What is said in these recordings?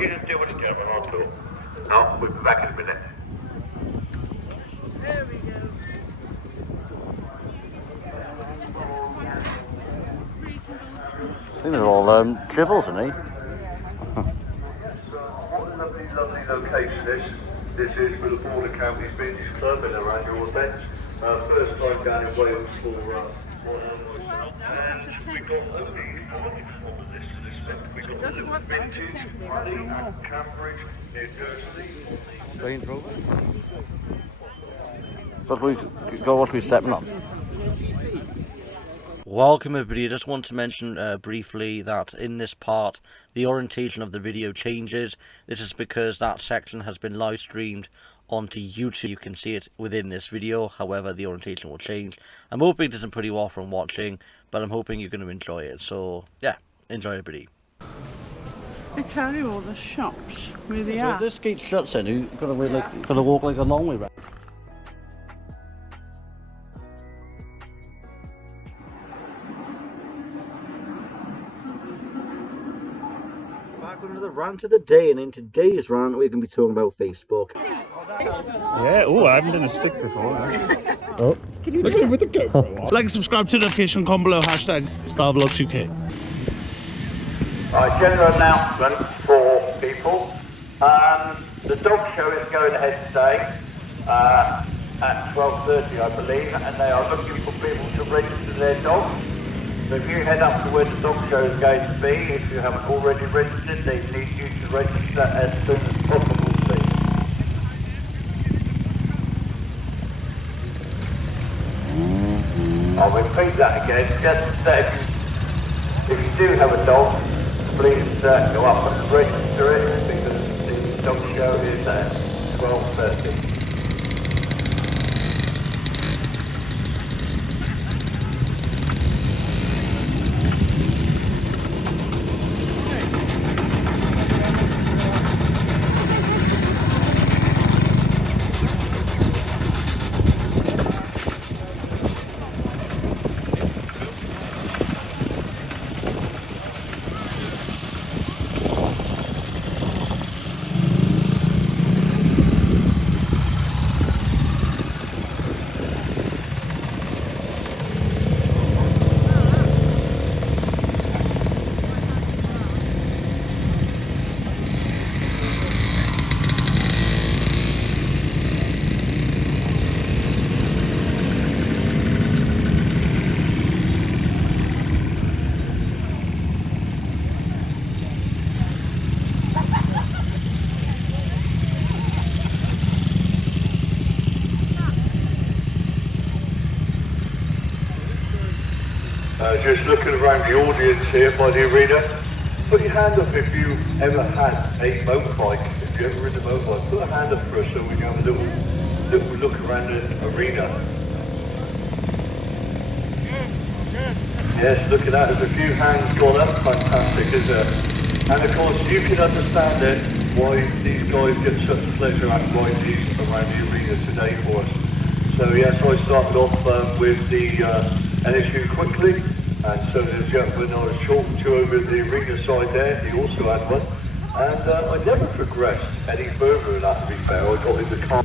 you can deal with it, Gavin, I'll talk. No, we'll be back in a minute. There we go. I think they're all dribbles, aren't they? What a lovely, lovely location this is for the Border Counties Beach Club and our annual event. First time down in Wales for and we've got only 5 on the list for this event. We've got Vintage, Honey and Cambridge University. Range Rover. What we stepping on? Welcome everybody. I just want to mention briefly that in this part the orientation of the video changes. This is because that section has been live streamed onto YouTube. You can see it within this video, however the orientation will change. I'm hoping it doesn't put you off from watching, but I'm hoping you're going to enjoy it. So yeah, enjoy everybody. They tell you all the shops where they So are. if this gate shuts then you've got to walk like a long way round. Back with another rant of the day, and in today's rant we're going to be talking about Facebook. Yeah, oh, I haven't done a stick before. Oh. Look at it with the GoPro. Like and subscribe to the notification, comment below, hashtag StarVlogs2K. Right, general announcement for people. The dog show is going ahead today at 12:30, I believe, and they are looking for people to register their dogs. So if you head up to where the dog show is going to be, if you haven't already registered, they need you to register as soon as possible, please. I'll repeat that again, just that if you do have a dog, please go up and register it, because the dog show is at 12:30. Just looking around the audience here by the arena, put your hand up if you ever had a motorbike. If you ever ridden a motorbike, put a hand up for us so we can have a little look around the arena. Yes, look at that, there's a few hands gone up, fantastic, isn't it? And of course you can understand it, why these guys get such pleasure out of riding these around the arena today for us. So yes, I started off with the NSU quickly. And so there's a gentleman I was talking to over the arena side there, he also had one. And I never progressed any further than that, to be fair. I got in the car.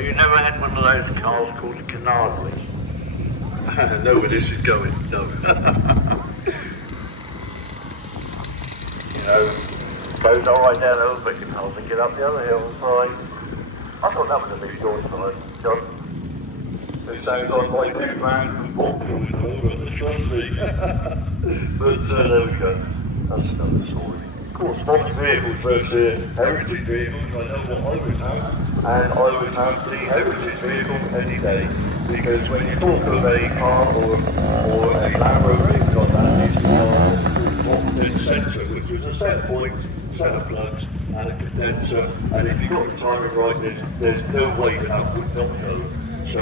You never had one of those cars called a Canary? I know where this is going, no. You know, goes all right down a hill, but you can hardly get up the other hillside. I thought that was a big door tonight, John. It sounds like my 2 grand from Portugal over the Chelsea. But there we go. That's another story. Of course, modern vehicles versus heritage vehicles, I know what I would have. And I would have the heritage vehicle any day. Because when you talk of a car or a Land Rover, things like that, it's the centre, which is a set point, set of plugs, and a condenser. And if you've got the timing right, there's no way that would not go. So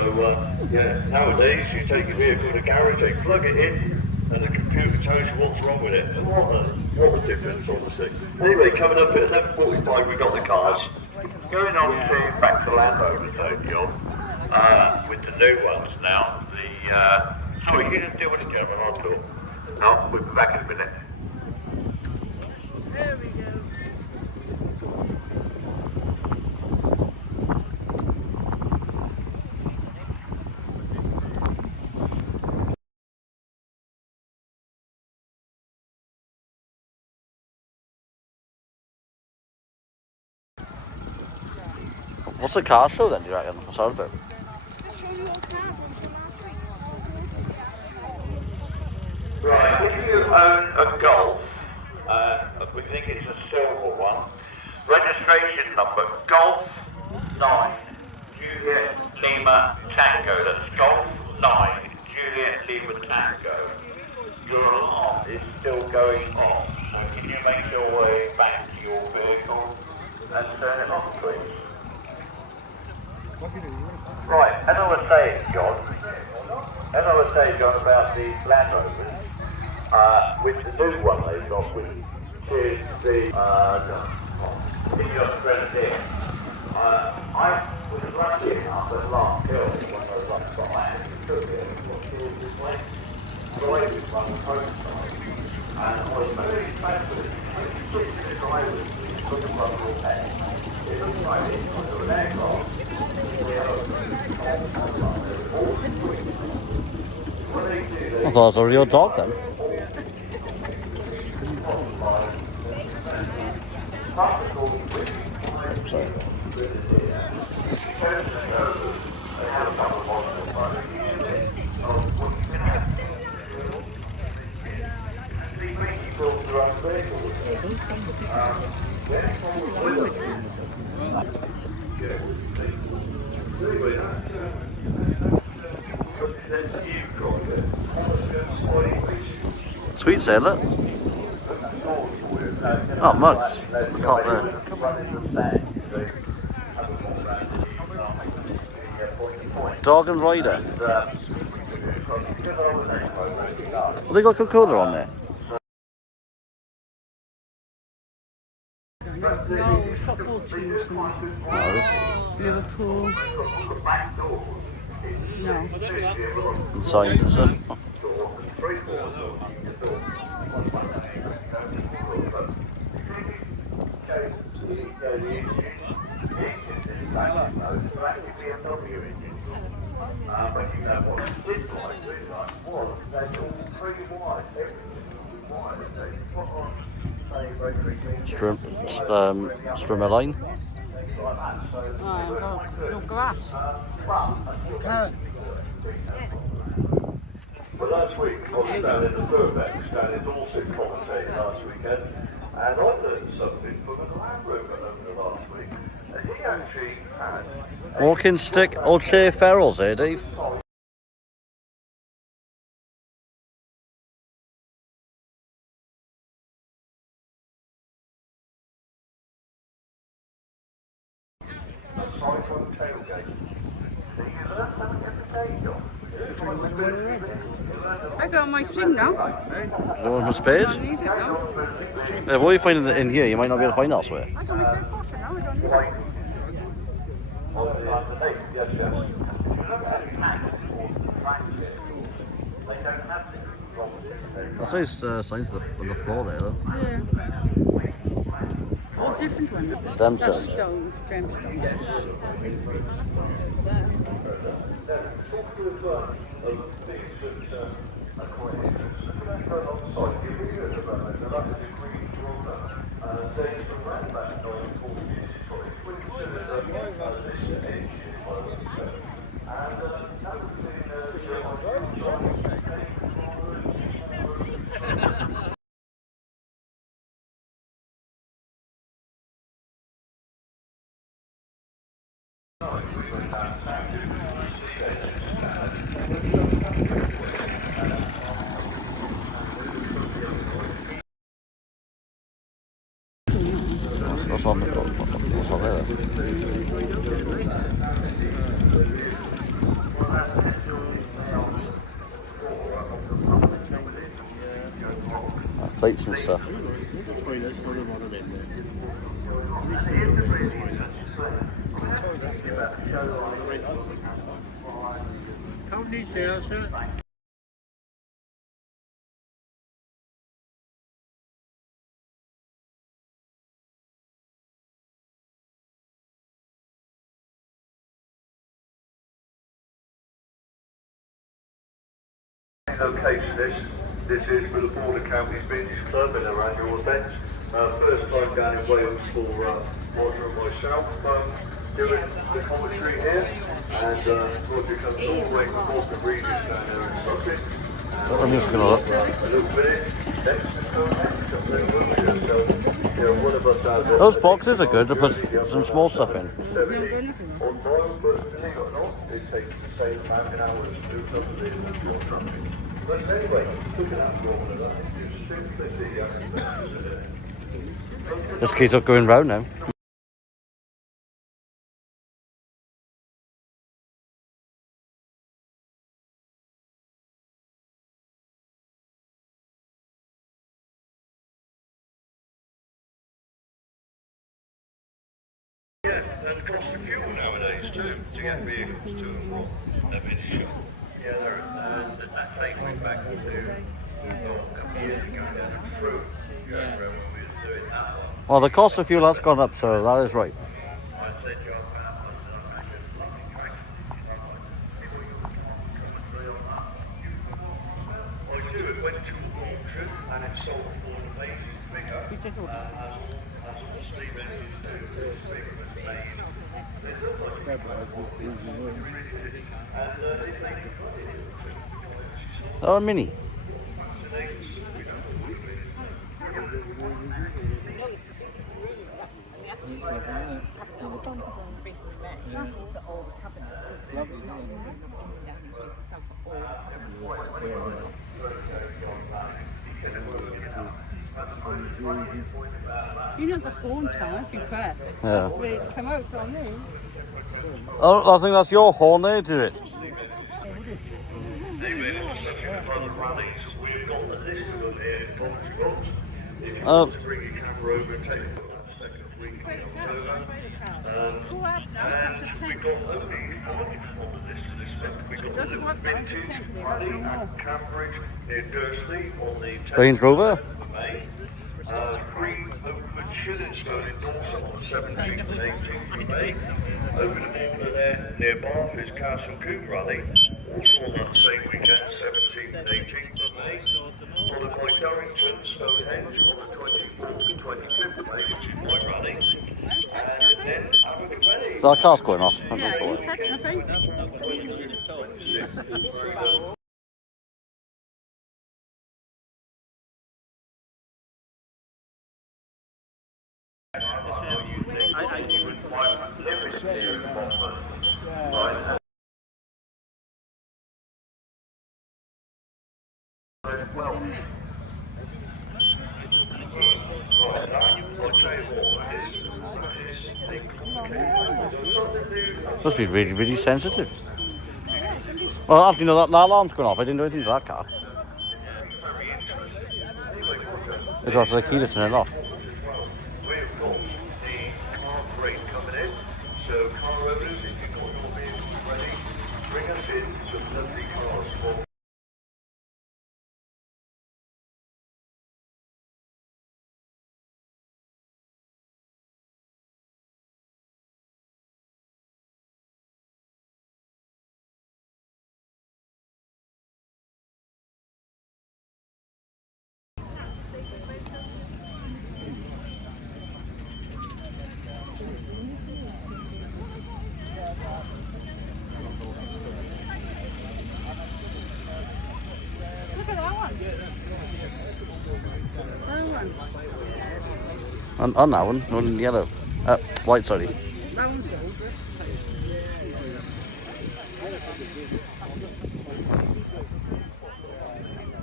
yeah, nowadays you take your vehicle to the garage, they plug it in, and the computer tells you what's wrong with it. And what a difference, honestly. Anyway, coming up at 11:45, we got the cars. Going on to back to Land Rover, Tokyo, with the new ones now. Sorry, you didn't deal with it, Gavin, I'll talk. No, we'll be back in a minute. What's the car show then, do you reckon? What's that about? Right, if you own a Golf, we think it's a silver one, registration number Golf 9, Juliet Lima Tango. That's Golf 9, Juliet Lima Tango. Your alarm is still going off, so can you make your way back to your vehicle and turn it off, please? Right, as I was saying, John, about the Land Rovers, with the new one they've got, which is the Grenadier. I was lucky enough at last hill when I was up to I actually took it towards this way. So I was on the coast side, and I was very impressed with it. When you look at the drivers, you look above your head, it looks like it's under an aircraft. I thought it was a real dog then. Sorry. Sweet sailor. Oh, mugs. Top there. Dog and rider. Well, they got Coca-Cola on there. No, football teams and Liverpool. No. And signs and stuff. Oh, Streamerline. no grass. Well, last week, I was down in the Burbank, down in Dorset commentating last weekend, and I learned something from a Land Rover over the last week. And he actually had Walking stick or chair ferals here, Dave. a cyclone tailgate. So you can learn something every day, John. I got my thing now. You want my spades? I don't need it now. Yeah, what are you finding in here? You might not be able to find elsewhere. I got my third quarter now. I don't need it. Yes, yes. That's nice signs on the floor there, though. Yeah. All different ones. Them That's stones. stones, gemstones. What's on there? Plates and stuff. Company sales, sir. Location this is for the Border Counties Beaches Club in our annual event. First time down in Wales for Roger and myself. doing the commentary here, and Roger comes all the way from Walker Regis down there in Sussex. I'm just gonna look. A little bit next to Stonehenge up there in Wiltshire, so you know, one of us has Those boxes are good to put some small stuff in. 70 or more, but believe it or not, it takes the same amount in hours to do some of the fuel trucking. But anyway, looking at all of that, it's simplicity and This keeps up going round now. yeah, and the cost of fuel nowadays too, to get vehicles to and from their finish. Yeah, that takes me back to a couple of years ago down through, when we were doing that one. Well, the cost of fuel has gone up, so that is right. I said, "You're about to fucking crank." I do, it went to auction and it sold for an amazing figure, as all steam engines do, bigger than made. They look like it did make it funny. Oh, a mini. You know the horn tower, to be fair. Yeah. That's where it come out, don't you? Oh, I think that's your horn there, do it? Other rallies, we've got a list of them here in Coventry Box. If you Oh. want to bring your camera over and take a look at the second week in October. And we've got only on the list of this month. We've got the little vintage rally at Cambridge near Dursley on the 10th Range Rover? of May. Free over Chillinstone in Dorset on the 17th and 18th of May. Over the border there near Bath is Castle Coombe Rally, also on that same weekend, 17th and 18th of May. Followed by Durrington, Stonehenge on the 24th and 25th of May, which is my rally. And then Abergavenny. That car's going off. Yeah, you touch nothing. Must be really, really sensitive. Well, after you know that alarm's going off, I didn't do anything to that car. It's after the key to turn it off. We've got the car parade coming in, so car owners, if you've got your vehicles ready, bring us in some lovely cars for Look at that one. That one. On that one in yellow. White, sorry. That one's old.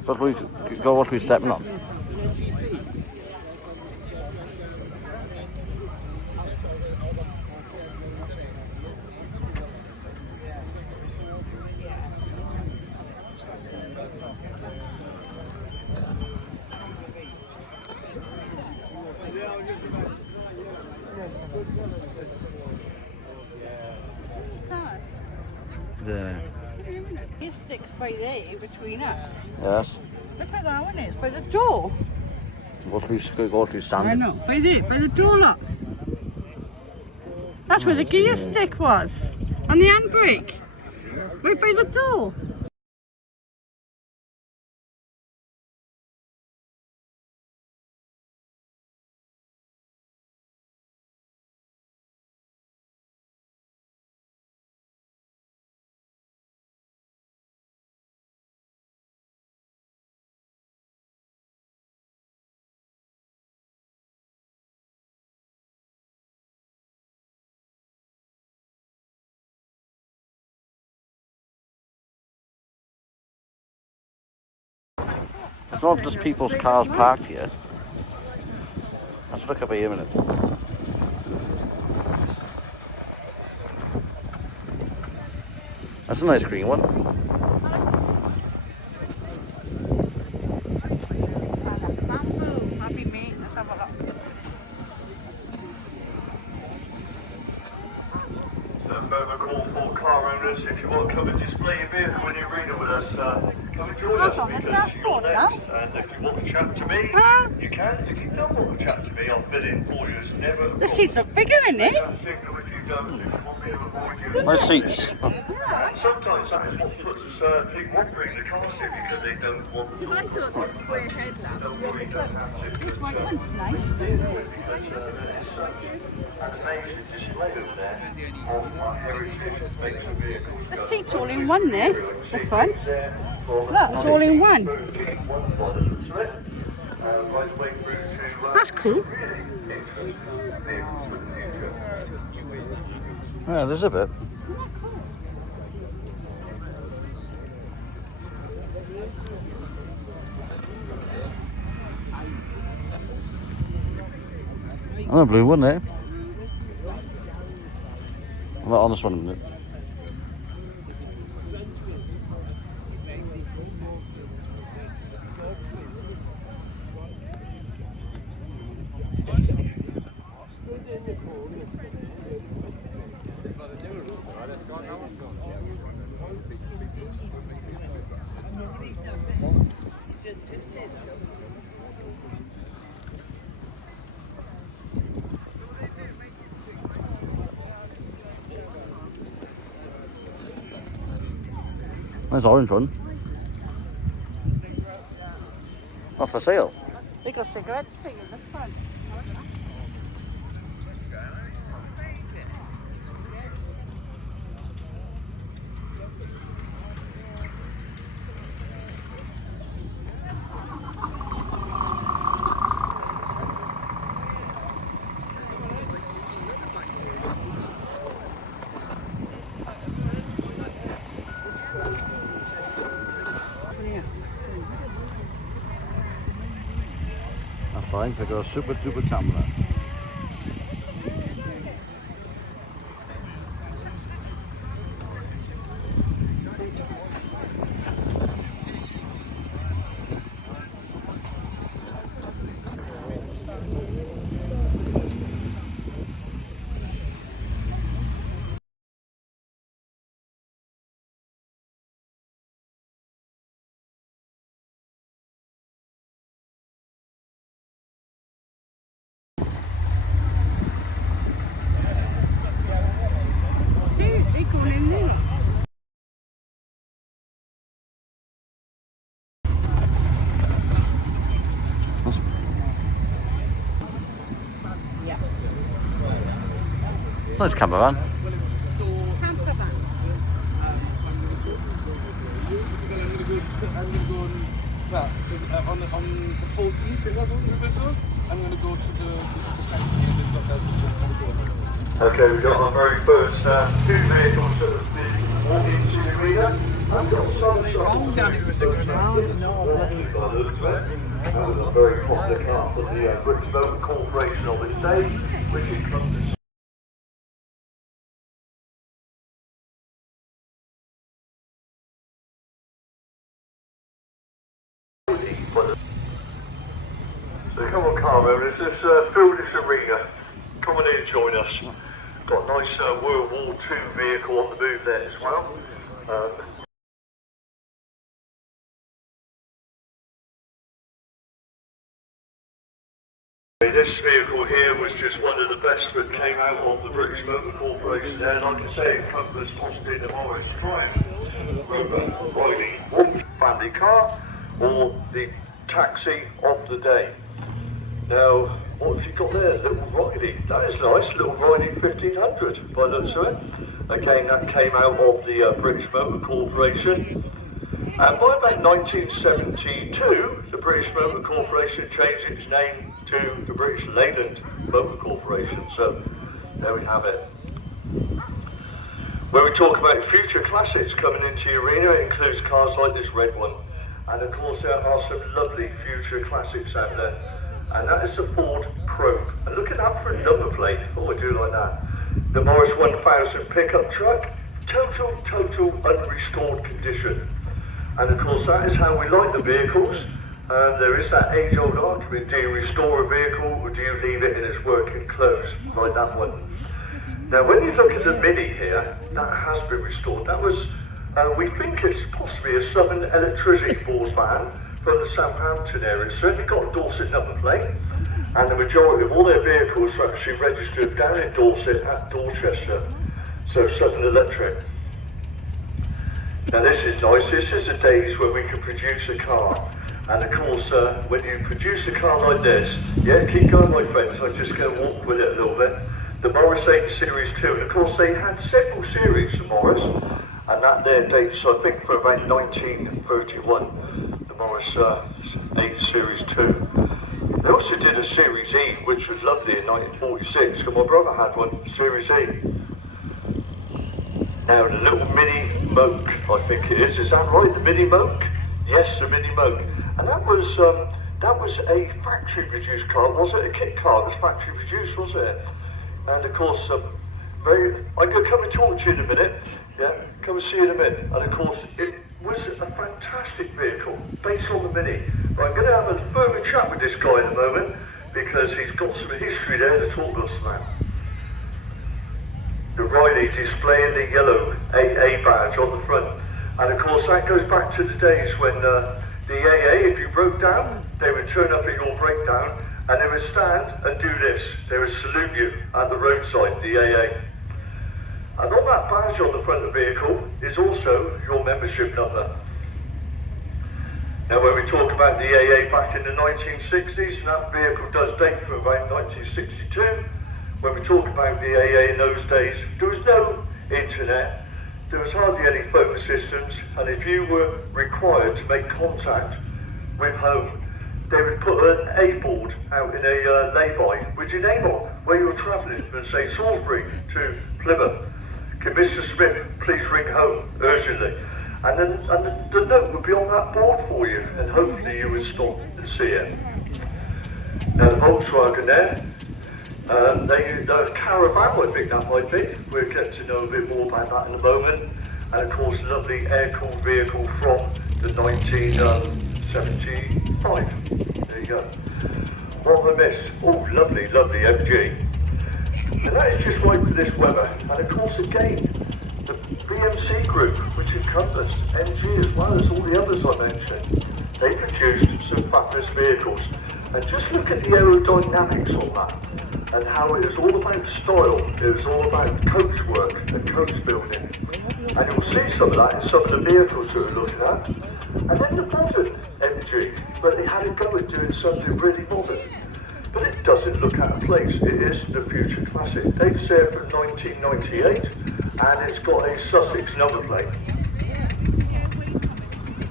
But we go what we're stepping on. Yeah. It sticks by there between us. Yes. Look where that one is, by the door. Go through standing. I know, by there, by the door lock. That's where the gear stick was. On the handbrake. Right by the door. It's not just people's cars parked here. Let's look up here a minute. That's a nice green one. Bamboo, happy mate. Let's have a look. Further call for car owners, if you want to come and display your vehicle in the arena with us, come and join us on the because dashboard you're now. next. And if you want to chat to me, you can. If you don't want to chat to me, I'll fill in for you. It's never a The seats are bigger, isn't it? signal if you don't. If you want me to avoid you. Nice seats. And sometimes that is what puts people off bringing the cars in because they don't want the I thought the square headlamps were the close. This white one's nice. animation display of there on our heritage makes a vehicle. The seat's all in one there, the front. Look, it's all in one. That's cool. Yeah, there's a bit. Another blue one there. I'm not on this one in a minute. Nice orange one. Not for sale. They got cigarette thing in the front. That's fine, so I got a super camera. See, they go in there. Nice cameraman. Camper van. Well, on the 14th, it was on the vessel. I'm going to go to the Okay, we've got our very first two vehicles that have been walking into the arena. I've got some a very popular car for the British Motor Corporation on this day, which encompasses So come on car owners, let's fill this arena. Come on in and join us. Got a nice World War II vehicle on the move there as well. This vehicle here was just one of the best that came out of the British Motor Corporation there, and I can say it encompassed Austin and Morris Triumph, Rover, Riley, Wolf, family car, or the taxi of the day. Now, what have you got there? Little Riley. That is nice, little Riley 1500 by the looks of it. Again, that came out of the British Motor Corporation. And by about 1972, the British Motor Corporation changed its name to the British Leyland Motor Corporation. So, there we have it. When we talk about future classics coming into the arena, it includes cars like this red one. And of course there are some lovely future classics out there. And that is the Ford Probe. And look at that for a number plate. Oh, I do like that. The Morris 1000 pickup truck, total unrestored condition. And of course that is how we like the vehicles. There is that age-old argument, do you restore a vehicle or do you leave it in its working clothes, like that one. Now when you look at the Mini here, that has been restored. That was, we think it's possibly a Southern Electricity Ford van from the Southampton area. It's certainly got a Dorset number plate, and the majority of all their vehicles are actually registered down in Dorset at Dorchester, so Southern Electric. Now this is nice. This is the days when we can produce a car. And of course, when you produce a car like this, yeah, keep going my friends, I'm just going to walk with it a little bit. The Morris 8 Series 2, and of course they had several series of Morris, and that there dates, I think, for about 1931, the Morris 8 Series 2. They also did a Series E, which was lovely in 1946, because my brother had one, Series E. Now the little Mini Moke, I think it is that right, the Mini Moke? Yes, the Mini Moke. And that was a factory produced car, was it? A kit car that was factory produced, was it? And of course, I'm going to come and talk to you in a minute. Yeah, come and see you in a minute. And of course, it was a fantastic vehicle based on the Mini. But I'm going to have a further chat with this guy in a moment because he's got some history there to talk to us about. The Riley displaying the yellow AA badge on the front. And of course, that goes back to the days when the AA, if you broke down, they would turn up at your breakdown and they would stand and do this. They would salute you at the roadside, the AA. And on that badge on the front of the vehicle is also your membership number. Now when we talk about the AA back in the 1960s, that vehicle does date from about 1962. When we talk about the AA in those days, there was no internet, there was hardly any phone systems, and if you were required to make contact with home, they would put an A board out in a lay-by with your name on, where you were travelling from, say, Salisbury to Plymouth. Can Mr. Smith please ring home urgently? And then the note would be on that board for you, and hopefully you would stop and see it. Now the Volkswagen there, the Caravan, I think that might be. We'll get to know a bit more about that in a moment. And of course, lovely air-cooled vehicle from the 1975. There you go. What have I missed? Oh, lovely MG. And that is just right for this weather. And of course, again, the BMC group, which encompassed MG as well as all the others I mentioned, they produced some fabulous vehicles. And just look at the aerodynamics on that. And how it was all about style, it was all about coach work and coach building. And you'll see some of that in some of the vehicles that we're looking at. And then the modern MG, where they had a go at doing something really modern. But it doesn't look out of place, it is the future classic. Dates there from 1998, and it's got a Sussex number plate.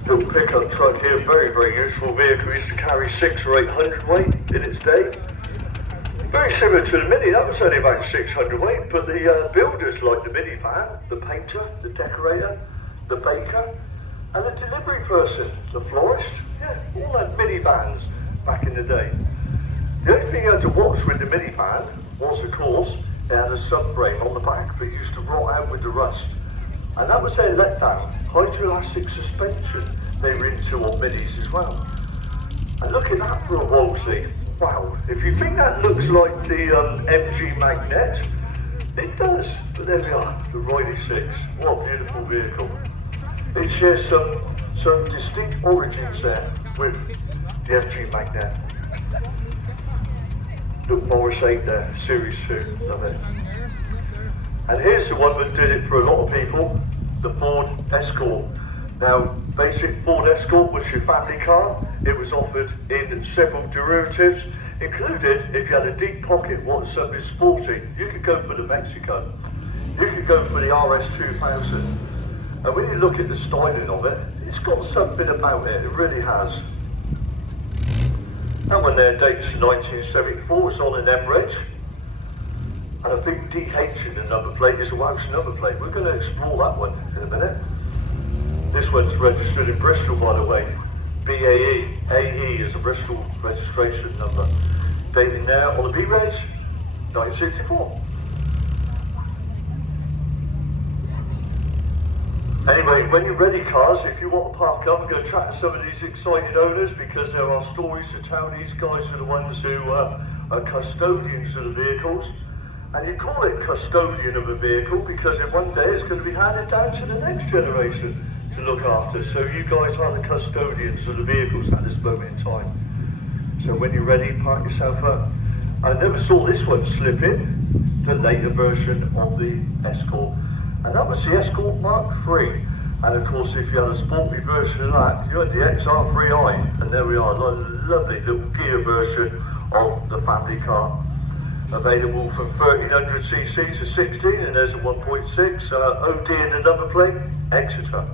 Little pickup truck here, very useful vehicle, used to carry 600 or 800 weight in its day. Very similar to the Mini, that was only about 600 weight, but the builders like the minivan, the painter, the decorator, the baker, and the delivery person, the florist, yeah, all had minivans back in the day. The only thing you had to watch with the minivan was, of course, it had a subframe on the back that used to rot out with the rust. And that was their letdown, hydroelastic suspension they were into on Minis as well. And look at that for a Wolseley. Wow, if you think that looks like the MG Magnet, it does. But there we are, the Riley 6. What a beautiful vehicle. It shares some distinct origins there with the MG Magnet. The Morris 8 there, Series 2, love it. And here's the one that did it for a lot of people, the Ford Escort. Now, basic Ford Escort was your family car. It was offered in several derivatives, included if you had a deep pocket, wanted something sporty, you could go for the Mexican. You could go for the RS 2000. And when you look at the styling of it, it's got something about it, it really has. That one there dates 1974, it's on an Emirates. And I think DH in the number plate is a Welsh number plate. We're going to explore that one in a minute. This one's registered in Bristol, by the way. BAE. AE is a Bristol registration number. Dating there on the B-Reg, 1964. Anyway, when you're ready, cars, if you want to park up, I'm going to chat to some of these excited owners because there are stories to tell. These guys are the ones who are custodians of the vehicles. And you call it custodian of a vehicle because in one day it's going to be handed down to the next generation to look after. So you guys are the custodians of the vehicles at this moment in time. So when you're ready, park yourself up. I never saw this one slip in, the later version of the Escort. And that was the Escort Mark III. And of course, if you had a sporty version of that, you had the XR3i. And there we are, a lovely little gear version of the family car. Available from 1300cc to 16, and there's a 1.6, OD in the number plate, Exeter.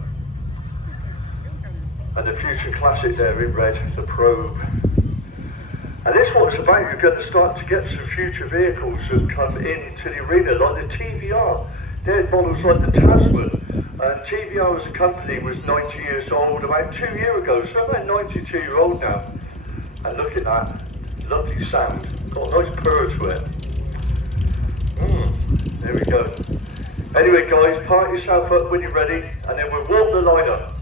And the future classic there in red, the Probe. And this one's about you're going to start to get some future vehicles that come into the arena, like the TVR. They had models like the Tasman, and TVR as a company was 90 years old about 2 years ago, so about 92 years old now. And look at that, lovely sound, got a nice purr to it. There we go. Anyway guys, park yourself up when you're ready, and then we'll walk the line up.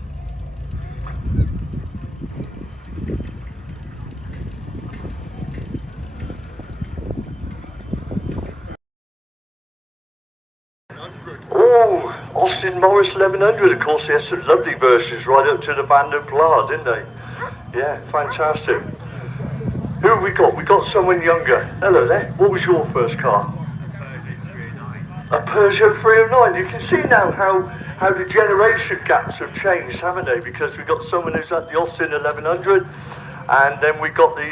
Oh, Austin Morris 1100, of course, they had some lovely versions right up to the Van der Pla, didn't they? Yeah, fantastic. Who have we got? We got someone younger. Hello there, what was your first car? A Peugeot 309. You can see now how the generation gaps have changed, haven't they? Because we got someone who's at the Austin 1100, and then we got the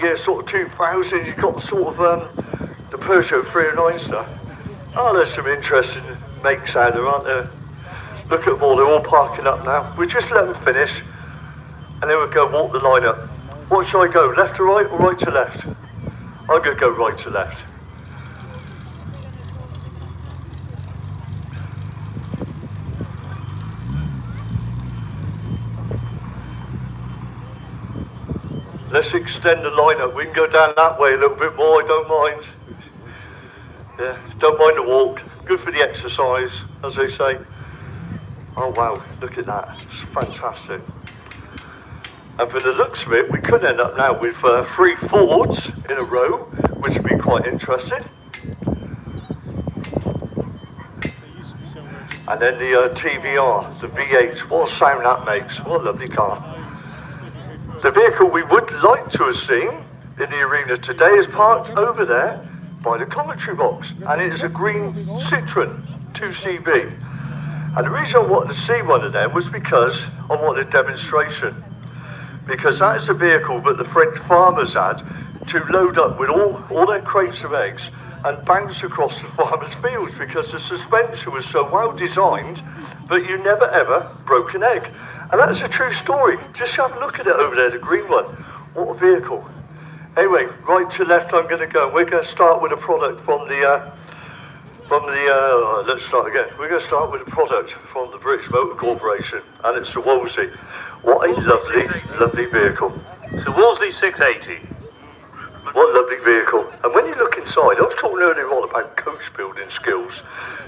year sort of 2000. You got sort of the Peugeot 309 stuff. Oh, there's some interesting makes out there, aren't there? Look at them all, they're all parking up now. We just let them finish, and then we'll go walk the line up. What should I go, left to right or right to left? I'm going to go right to left. Let's extend the line up. We can go down that way a little bit more, I don't mind. Yeah, don't mind the walk. Good for the exercise, as they say. Oh wow, look at that. It's fantastic. And for the looks of it, we could end up now with 3 Fords in a row, which would be quite interesting. And then the TVR, the V8, what a sound that makes. What a lovely car. The vehicle we would like to have seen in the arena today is parked over there by the commentary box, and it is a green Citroen 2CB. And the reason I wanted to see one of them was because I wanted a demonstration. Because that is a vehicle that the French farmers had to load up with all their crates of eggs and bounce across the farmers' fields, because the suspension was so well designed that you never ever broke an egg. And that's a true story. Just have a look at it over there, the green one. What a vehicle. Anyway, right to left I'm going to go. We're going to start with a product from the let's start again. We're going to start with a product from the British Motor Corporation, and it's the Wolseley. What a lovely, lovely vehicle. It's a Wolseley 680. What a lovely vehicle. And when you look inside, I was talking earlier on about coach building skills.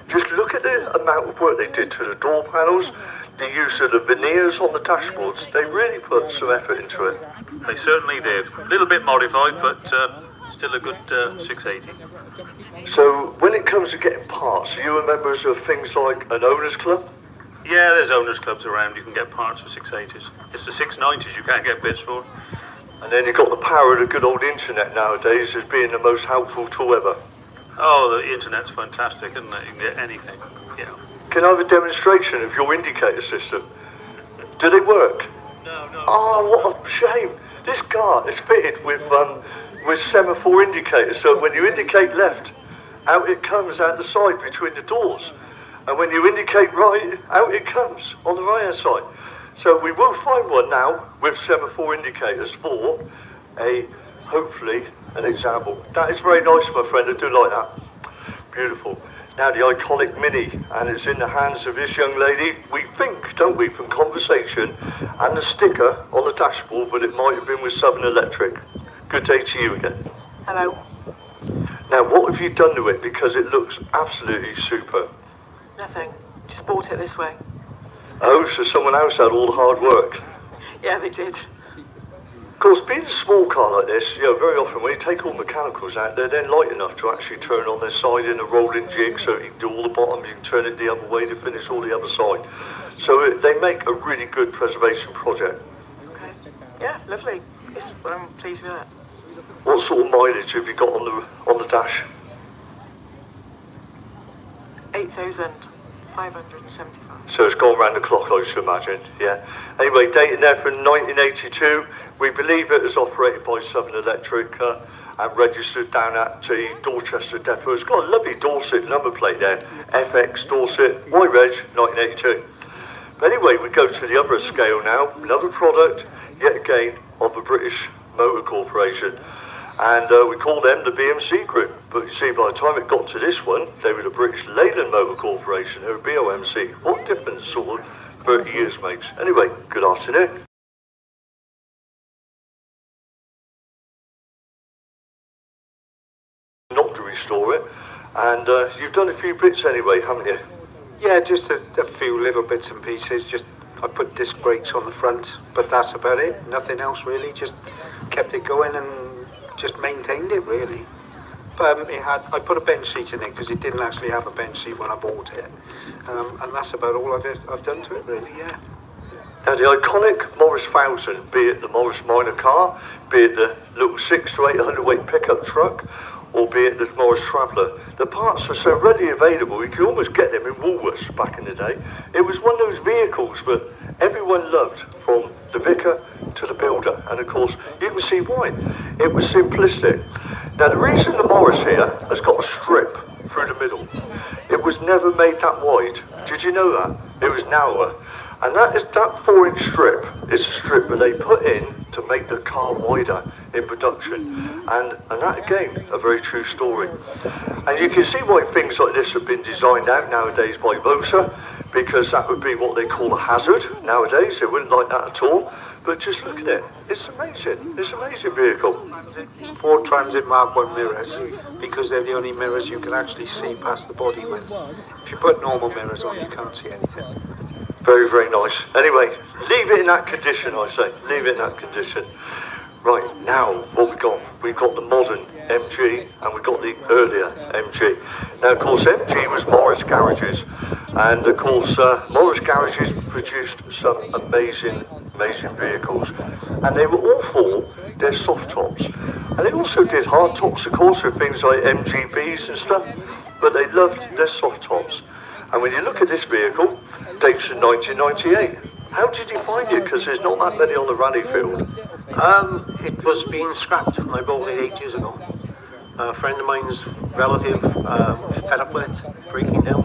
Just look at the amount of work they did to the door panels, the use of the veneers on the dashboards. They really put some effort into it. They certainly did. A little bit modified, but still a good 680. So when it comes to getting parts, are you members of things like an owners club? Yeah, there's owners clubs around. You can get parts for 680s. It's the 690s you can't get bits for. And then you've got the power of the good old internet nowadays as being the most helpful tool ever. Oh, the internet's fantastic, isn't it? You can get anything. Yeah. Can I have a demonstration of your indicator system? Do they work? No. Oh, what a shame. This car is fitted with semaphore indicators, so when you indicate left, out it comes out the side between the doors. And when you indicate right, out it comes on the right hand side. So we will find one now with semaphore indicators for hopefully an example. That is very nice, my friend, I do like that. Beautiful. Now the iconic Mini, and it's in the hands of this young lady. We think, don't we, from conversation and the sticker on the dashboard, but it might have been with Southern Electric. Good day to you again. Hello. Now what have you done to it, because it looks absolutely superb? Nothing. Just bought it this way. Oh, so someone else had all the hard work. Yeah, they did. Of course, being a small car like this, you know, very often when you take all mechanicals out, they're then light enough to actually turn on their side in a rolling jig, so you can do all the bottom, you can turn it the other way to finish all the other side. So they make a really good preservation project. Okay. Yeah, lovely. I'm pleased with that. What sort of mileage have you got on the dash? 8,575. So it's gone round the clock, I should imagine, yeah. Anyway, dated there from 1982. We believe it is operated by Southern Electric and registered down at the Dorchester depot. It's got a lovely Dorset number plate there, FX Dorset, Y-Reg 1982. But anyway, we go to the other scale now, another product, yet again, of the British Motor Corporation. And we call them the BMC Group. But you see, by the time it got to this one, they were the British Leyland Motor Corporation, they were BOMC. What difference sort of 30 years makes? Anyway, good afternoon. Not to restore it, and you've done a few bits anyway, haven't you? Yeah, just a few little bits and pieces. Just I put disc brakes on the front, but that's about it. Nothing else really. Just kept it going and just maintained it really. But I put a bench seat in it because it didn't actually have a bench seat when I bought it, and that's about all I've done to it really. Yeah. Now the iconic Morris 1000, be it the Morris minor car, be it the little 6 to 800 weight pickup truck, or be it the Morris Traveller, the parts were so readily available you could almost get them in Woolworths back in the day. It was one of those vehicles that everyone loved, from the vicar to the builder, and of course you can see why. It was simplistic. Now the reason the Morris here has got a strip through the middle, it was never made that wide. Did you know that? It was narrower. And that 4-inch strip is a strip that they put in to make the car wider in production. And that again, a very true story. And you can see why things like this have been designed out nowadays by Vosa, because that would be what they call a hazard nowadays. They wouldn't like that at all. But just look at it, it's amazing. It's an amazing vehicle. Ford Transit Mark 1 mirrors, because they're the only mirrors you can actually see past the body with. If you put normal mirrors on, you can't see anything. Very, very nice. Anyway, leave it in that condition, I say. Leave it in that condition. Right, now, what we got? We've got the modern MG, and we've got the earlier MG. Now, of course, MG was Morris Garages, and of course, Morris Garages produced some amazing vehicles, and they were all for their soft tops. And they also did hard tops, of course, with things like MGBs and stuff, but they loved their soft tops. And when you look at this vehicle, dates from 1998. How did you find it? Because there's not that many on the rally field. It was being scrapped when I bought it 8 years ago. A friend of mine's relative fed up with it, breaking down,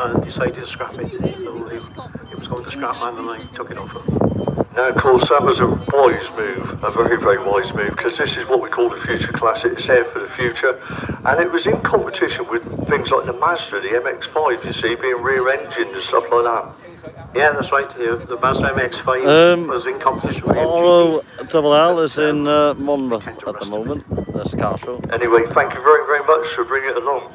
and decided to scrap it. So it was going to scrap man, and I took it off him. Now, of course, that was a wise move, a very, very wise move, because this is what we call the future classic. It's there for the future, and it was in competition with things like the Mazda, the MX-5, you see, being rear-engined and stuff like that. Yeah, that's right. The Mazda MX-5 was in competition with MGB. Double L is in Monmouth at the moment. That's car show. Anyway, thank you very, very much for bringing it along.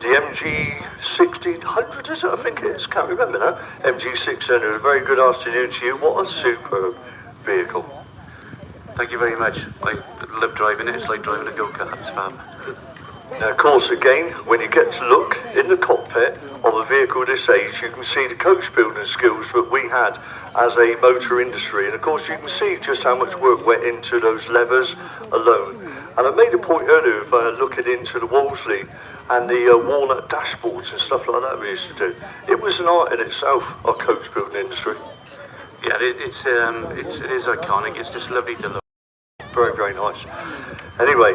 The MG 1600, is it? I think it is. Can't remember now. MG 600. A very good afternoon to you. What a superb vehicle. Thank you very much. I love driving it. It's like driving a go-kart. It's fab. Now, of course, again, when you get to look in the cockpit of a vehicle this age, you can see the coach building skills that we had as a motor industry. And of course, you can see just how much work went into those levers alone. And I made a point earlier of looking into the Wolseley and the walnut dashboards and stuff like that we used to do. It was an art in itself, our coach building industry. Yeah, it is iconic. It's just lovely to look. Very, very nice. Anyway,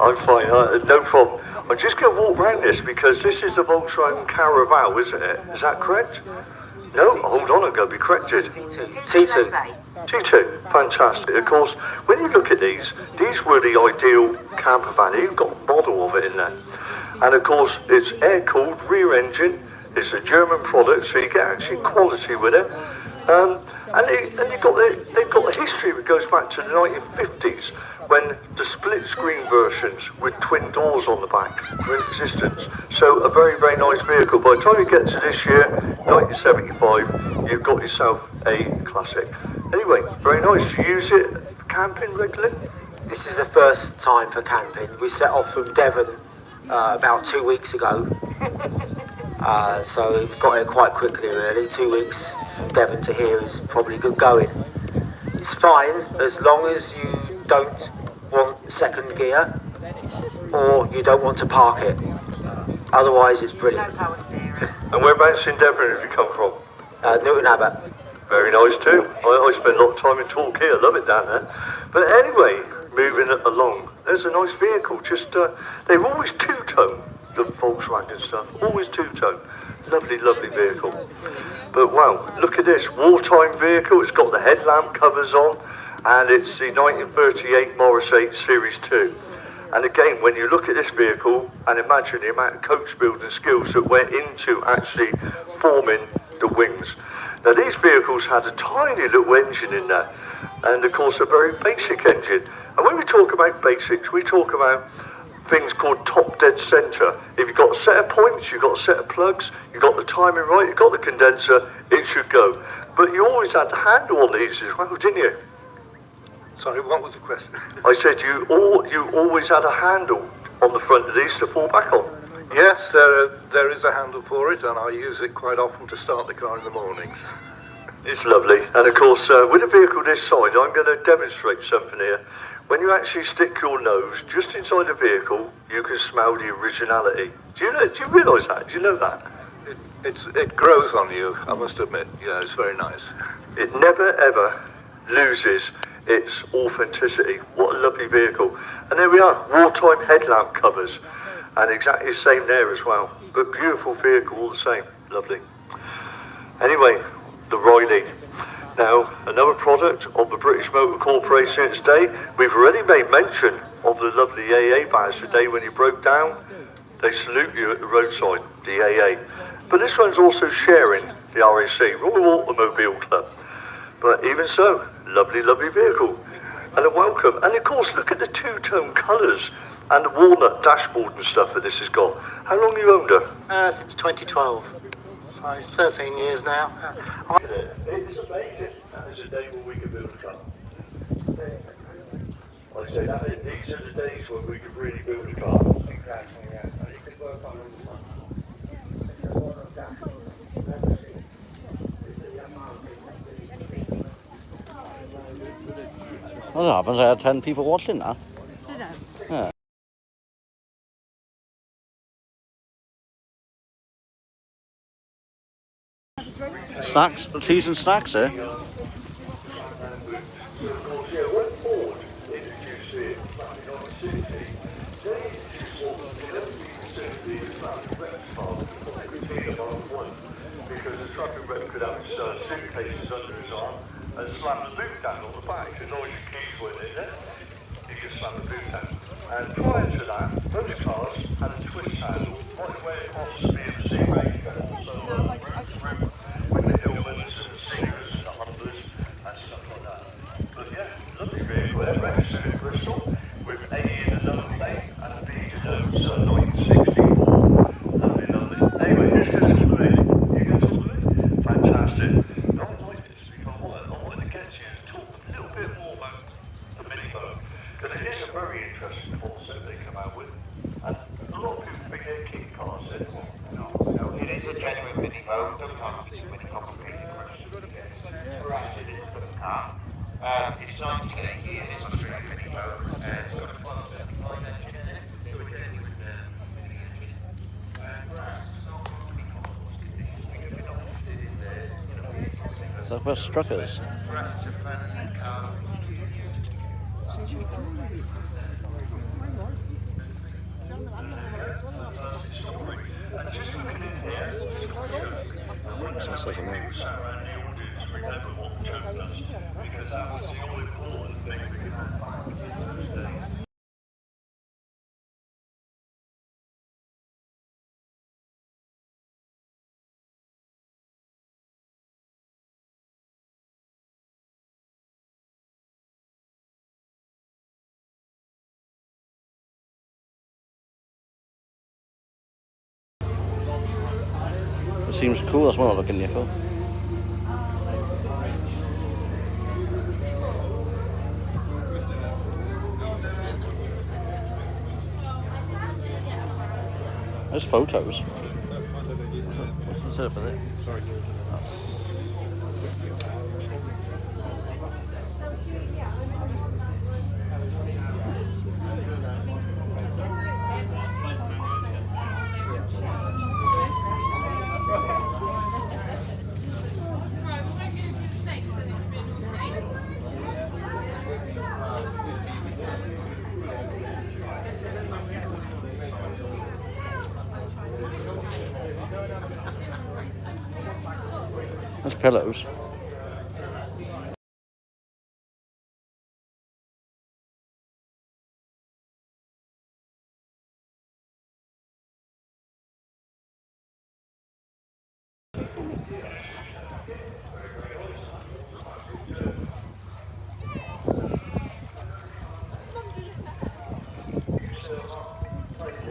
I'm fine, no problem. I'm just going to walk around this because this is the Volkswagen Caravelle, isn't it? Is that correct? No, hold on, I'm going to be corrected. T2. T2, fantastic. Of course, when you look at these were the ideal camper van. You've got a model of it in there. And of course, it's air-cooled, rear engine. It's a German product, so you get actually quality with it. And they've got the history that goes back to the 1950s, when the split-screen versions with twin doors on the back were in existence. So a very, very nice vehicle. By the time you get to this year, 1975, you've got yourself a classic. Anyway, very nice. You use it for camping regularly? This is the first time for camping. We set off from Devon about 2 weeks ago. So we've got here quite quickly really. 2 weeks from Devon to here is probably good going. It's fine as long as you don't want second gear or you don't want to park it. Otherwise it's brilliant. And whereabouts in Devon have you come from? Newton Abbot. Very nice too. I spend a lot of time in Torquay. I love it down there. But anyway, moving along, there's a nice vehicle. Just they're always two-tone, the Volkswagen stuff. Always two-tone. Lovely, lovely vehicle. But wow, look at this wartime vehicle. It's got the headlamp covers on, and it's the 1938 Morris 8 Series 2. And again, when you look at this vehicle and imagine the amount of coach building skills that went into actually forming the wings. Now these vehicles had a tiny little engine in there, and of course a very basic engine. And when we talk about basics, we talk about things called top dead centre. If you've got a set of points, you've got a set of plugs, you've got the timing right, you've got the condenser, it should go. But you always had to handle all these as well, didn't you? Sorry, what was the question? I said you always had a handle on the front of these to fall back on. Yes, there is a handle for it, and I use it quite often to start the car in the mornings. It's lovely. And of course, with a vehicle this side, I'm going to demonstrate something here. When you actually stick your nose just inside the vehicle, you can smell the originality. Do you realise that? Do you know that? It grows on you, I must admit. Yeah, it's very nice. It never ever loses its authenticity. What a lovely vehicle. And there we are, wartime headlamp covers. And exactly the same there as well. But beautiful vehicle all the same. Lovely. Anyway, the Riley. Now, another product of the British Motor Corporation today. We've already made mention of the lovely AA badge today. When you broke down, they salute you at the roadside, the AA. But this one's also sharing the RAC, Royal Automobile Club. But even so, lovely, lovely vehicle. And a welcome. And of course, look at the two-tone colours and the walnut dashboard and stuff that this has got. How long have you owned her? Since 2012. So it's 13 years now. It's amazing. That is a day when we can build a car. Like I say, these are the days when we can really build a car. Exactly, yeah. And you can work on What happens? I had 10 people watching that. Did I? Yeah. Snacks, teas and snacks, eh? Because the trucking rep could have his suitcases under his arm and slam the boot down on the back. As long as your keys weren't in there, you could slam the boot down. And prior to that, most cars had a twist handle right the way across the BMC range, and also with the Hillmans and the Singers and the Hunters and stuff like that. But yeah, lovely vehicle there, registered in Bristol with A in the number plate and a B in the 1960. Lovely, lovely. Anyway, here's just for me. You can talk with me? Fantastic. I like this because I wanted to get you to talk a little bit more about the minibo. Because it is a very interesting concept they come out with. And a lot of people think they're kit cars, isn't it? No, it is a genuine minibo. Don't ask me too many complicated questions. For us, it is a good car. It's 98 years, it's a straight minibo. It's got a 1235 engine in it, so a genuine mini engine. For us, it's all really comfortable conditions. We're not interested in the, Look where Struckers. for us, it's a fun car. It seems cool, that's what I'm looking here for. There's photos. What's up with it? Sorry. There's pillows.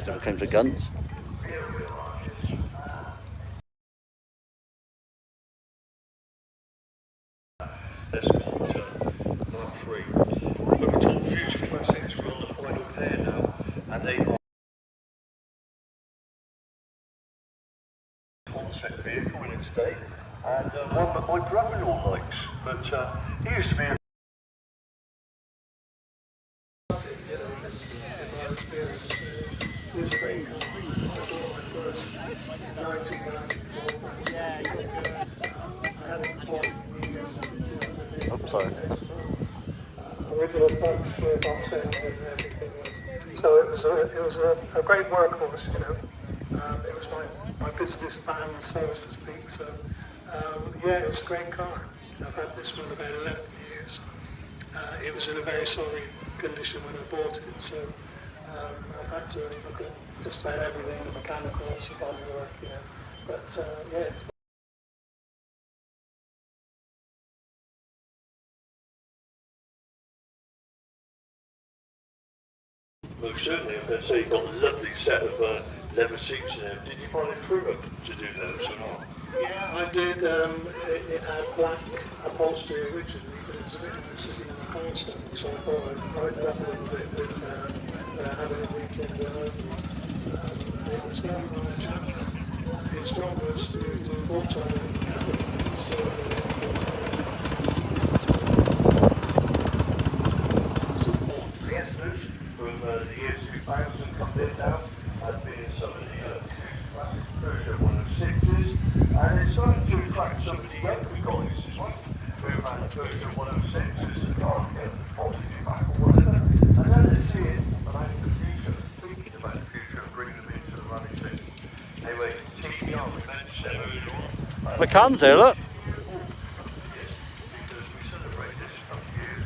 It came to guns. Let's go on to Mark 3. When we talk future classics, we're on the final pair now, and they are concept vehicle in its day, and one that my brother-in-law likes, but he used to be a Oh, sorry. Original box set and everything was. So it was a great workhorse, you know. It was my business van, so to speak. So yeah, it was a great car. I've had this one about 11 years. It was in a very sorry condition when I bought it, so I've had to look at just about everything, the mechanicals, the bodywork, you know. But yeah. Most certainly. I'm going to say you've got a lovely set of leather seats in there. Did you find it prudent to do those or not? Yeah, I did. It had black upholstery originally, but it was a bit sitting in the constant, so I thought I'd brighten it up a little bit with having a weekend it was not much. His job was to do auto Fiestas from the year 2000 come in now. I've been in some of the classic Peugeot 106s, and it's starting to attract some of the younger guys as well. We've had a Peugeot 106 as a car, obviously back or whatever, and then they see it about the future, thinking about the future and bringing them into the running thing. Anyway, TBR, we mentioned it earlier on. The cans here, look. Yes, because we celebrate this stuff years.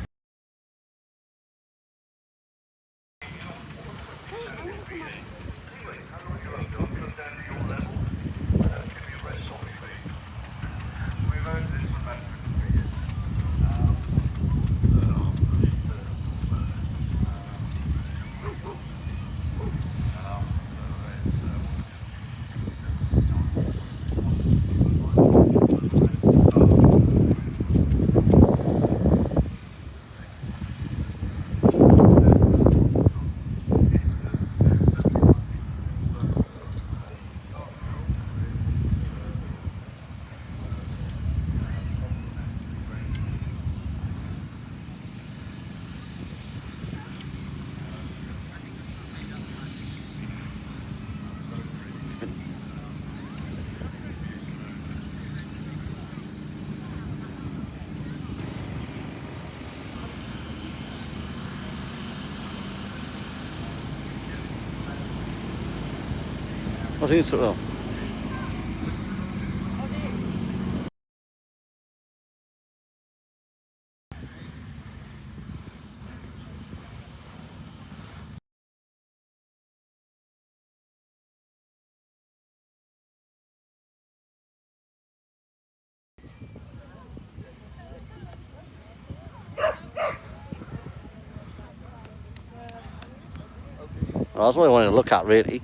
I think it's well. Well, that's what I wanted to look at, really.